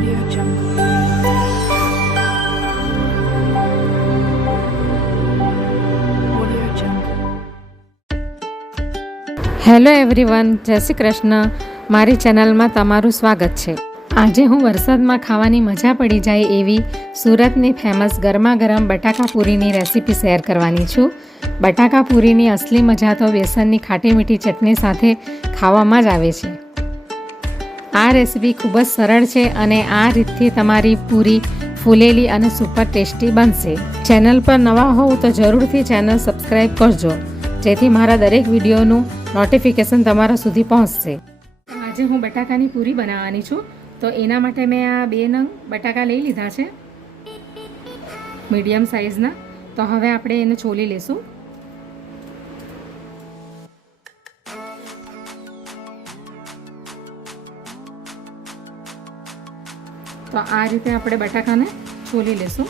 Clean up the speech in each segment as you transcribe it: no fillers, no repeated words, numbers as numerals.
Audio Jungle. Audio Jungle. Hello everyone, જય શ્રી કૃષ્ણ. મારી ચેનલમાં તમારું સ્વાગત છે. આજે હું વરસાદમાં ખાવાની મજા પડી જાય એવી સુરતની ફેમસ ગરમા ગરમ બટાકા પૂરીની રેસીપી શેર કરવાની છું. બટાકા પૂરીની અસલી મજા તો બેસનની ખાટી મીઠી ચટણી સાથે ખાવામાં જ આવે છે. આ રેસીપી ખૂબ જ સરળ છે અને આ રીતથી તમારી પૂરી ફૂલેલી અને સુપર ટેસ્ટી બનશે. ચેનલ પર નવા હોવ તો જરૂરથી ચેનલ સબસ્ક્રાઈબ કરજો, જેથી મારા દરેક વિડીયોનું નોટિફિકેશન તમારા સુધી પહોંચશે. આજે હું બટાકાની પૂરી બનાવવાની છું, તો એના માટે મેં આ 2 નંગ બટાકા લઈ લીધા છે, મીડિયમ સાઇઝના. તો હવે આપણે એને છોલી લેશું. તો આ રીતે આપણે બટાકાને છોલી લેશું.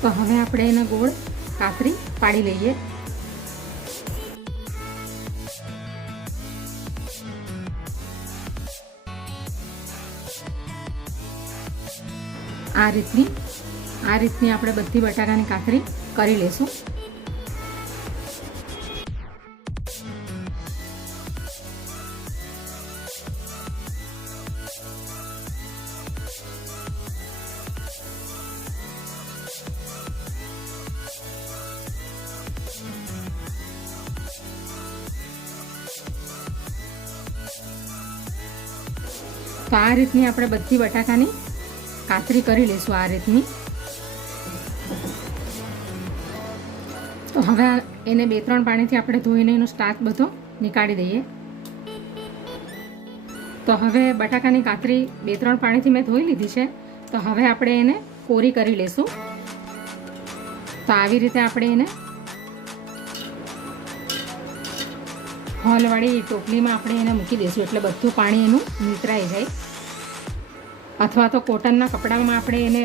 તો હવે આપણે એને ગોળ કાતરી પાડી લઈએ. આ રીતની આપણે બધી બટાકાની કાતરી કરી લેશું. તો આ રીતની આપણે બધી બટાકાની કાતરી કરી લઈશું. આ રીતની. તો હવે એને 2-3 પાણીથી આપણે ધોઈને એનો સ્ટાર્ચ બધો નીકાળી દઈએ. તો હવે બટાકાની કાતરી 2-3 પાણીથી મેં ધોઈ લીધી છે. તો હવે આપણે એને કોરી કરી લઈશું. તો આવી રીતે આપણે એને હોલવાળી ટોપલીમાં આપણે એને મૂકી દઈશું, એટલે બધું પાણી એનું નીતરાઈ જાય. અથવા તો કોટનના કપડામાં આપણે એને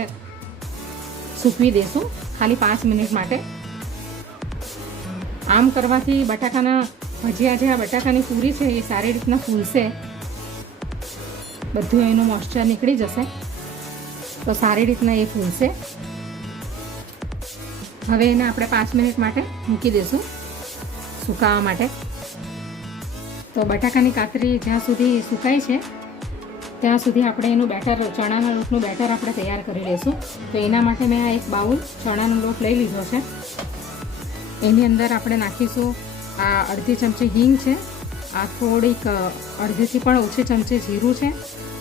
સૂકવી દઈશું ખાલી 5 મિનિટ માટે. આમ કરવાથી બટાકાના ભજીયા જે આ બટાકાની પૂરી છે એ સારી રીતના ફૂલશે, બધું એનું મોઇસ્ચર નીકળી જશે, તો સારી રીતના એ ફૂલશે. હવે એને આપણે 5 મિનિટ માટે મૂકી દઈશું સુકાવા માટે. તો બટાકાની કાતરી જ્યાં સુધી સુકાય છે ત્યાં સુધી આપણે એનું બેટર, ચણાના લોટનું બેટર આપણે તૈયાર કરી લઈશું. તો એના માટે મેં આ એક બાઉલ ચણાનો લોટ લઈ લીધો છે. એની અંદર આપણે નાખીશું આ અડધી ચમચી હિંગ છે, આ થોડીક અડધીથી પણ ઓછી ચમચી જીરું છે,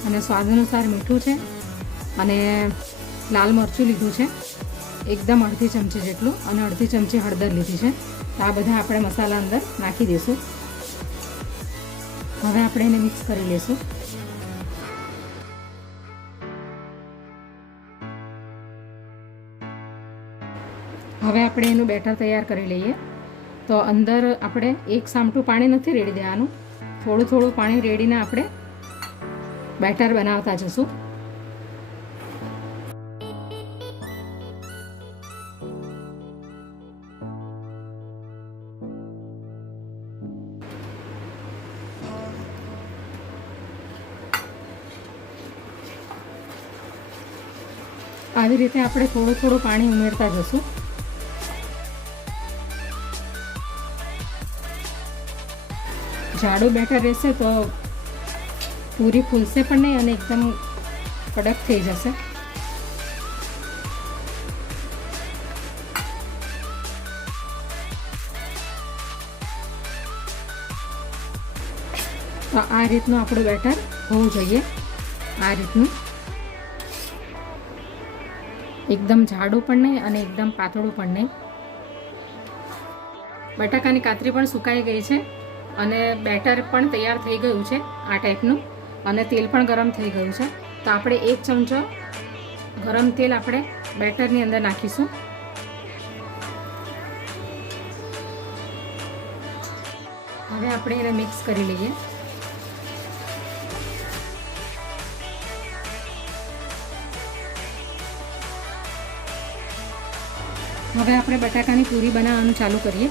અને સ્વાદ અનુસાર મીઠું છે, અને લાલ મરચું લીધું છે એકદમ અડધી ચમચી જેટલું, અને અડધી ચમચી હળદર લીધી છે. તો આ બધા આપણે મસાલા અંદર નાખી દઈશું. હવે આપણે એને મિક્સ કરી લઈશું. હવે આપણે એનું બેટર તૈયાર કરી લઈએ. તો અંદર આપણે 1 સામટું પાણી નથી રેડી દેવાનું, થોડું થોડું પાણી રેડીને આપણે બેટર બનાવતા જશું. આવી રીતે આપણે થોડું થોડું પાણી ઉમેરતા જશું. જાડું બેટર રહેશે તો પૂરી ફૂલશે પણ નહીં અને એકદમ કડક થઈ જશે. તો આ રીતનું આપણું બેટર હોવું જોઈએ. આ રીતનું એકદમ જાડું પણ નહીં અને એકદમ પાતળું પણ નહીં. બટાકાની કાતરી પણ સુકાઈ ગઈ છે અને બેટર પણ તૈયાર થઈ ગયું છે આ ટાઈપનું, અને તેલ પણ ગરમ થઈ ગયું છે. તો આપણે 1 ચમચો ગરમ તેલ આપણે બેટરની અંદર નાખીશું. હવે આપણે એને મિક્સ કરી લઈએ. હવે આપણે બટાકાની પૂરી બનાવવાનું ચાલુ કરીએ.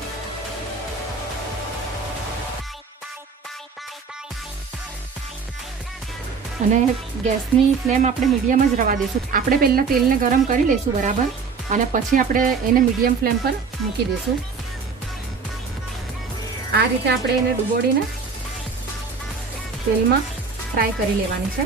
અને ગેસની ફ્લેમ આપણે મીડિયમ જ રવા દઈશું. આપણે પહેલાં તેલને ગરમ કરી લઈશું બરાબર, અને પછી આપણે એને મીડિયમ ફ્લેમ પર મૂકી દઈશું. આ રીતે આપણે એને ડુબોળીને તેલમાં ફ્રાય કરી લેવાની છે.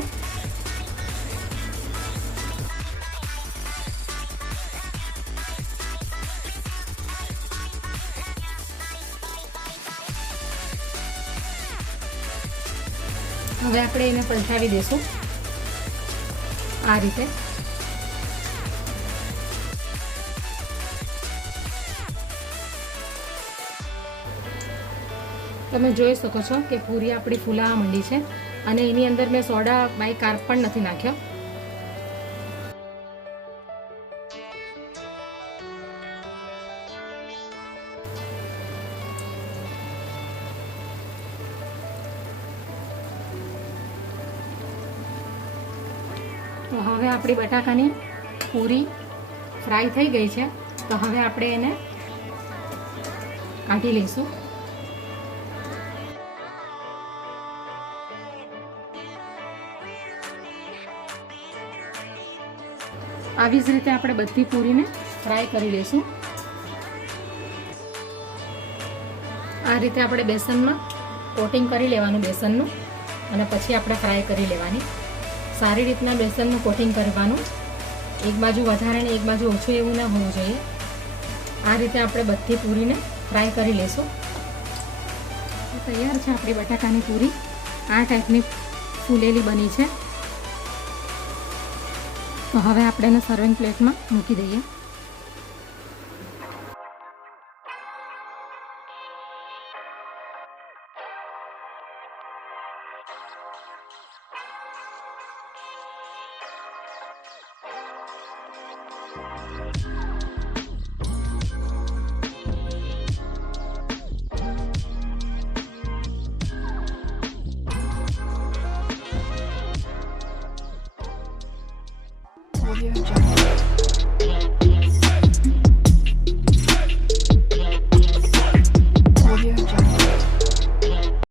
હવે આપણે એને પલટાવી દઈશું આ રીતે. તમે જોઈ શકો છો કે પૂરી આપણી ફૂલાવા માંડી છે, અને એની અંદર મેં સોડા બાયકાર્બ પણ નથી નાખ્યો. તો હવે આપણી બટાકાની પૂરી ફ્રાય થઈ ગઈ છે. તો હવે આપણે એને કાઢી લઈશું. આવી જ રીતે આપણે બધી પૂરીને ફ્રાય કરી લઈશું. આ રીતે આપણે બેસનમાં કોટિંગ કરી લેવાનું બેસનનું, અને પછી આપણે ફ્રાય કરી લેવાની. સારી રીતના બેસનનું કોટિંગ કરવાનું. એક બાજુ વધારે ને એક બાજુ ઓછું એવું ના હોવું જોઈએ. આ રીતે આપણે બધી પૂરીને ફ્રાય કરી લઈશું. તૈયાર છે આપણી બટાકાની પૂરી. આ ટાઈપની ફૂલેલી બની છે. તો હવે આપણે એને સર્વિંગ પ્લેટમાં મૂકી દઈએ. Audio Jungle.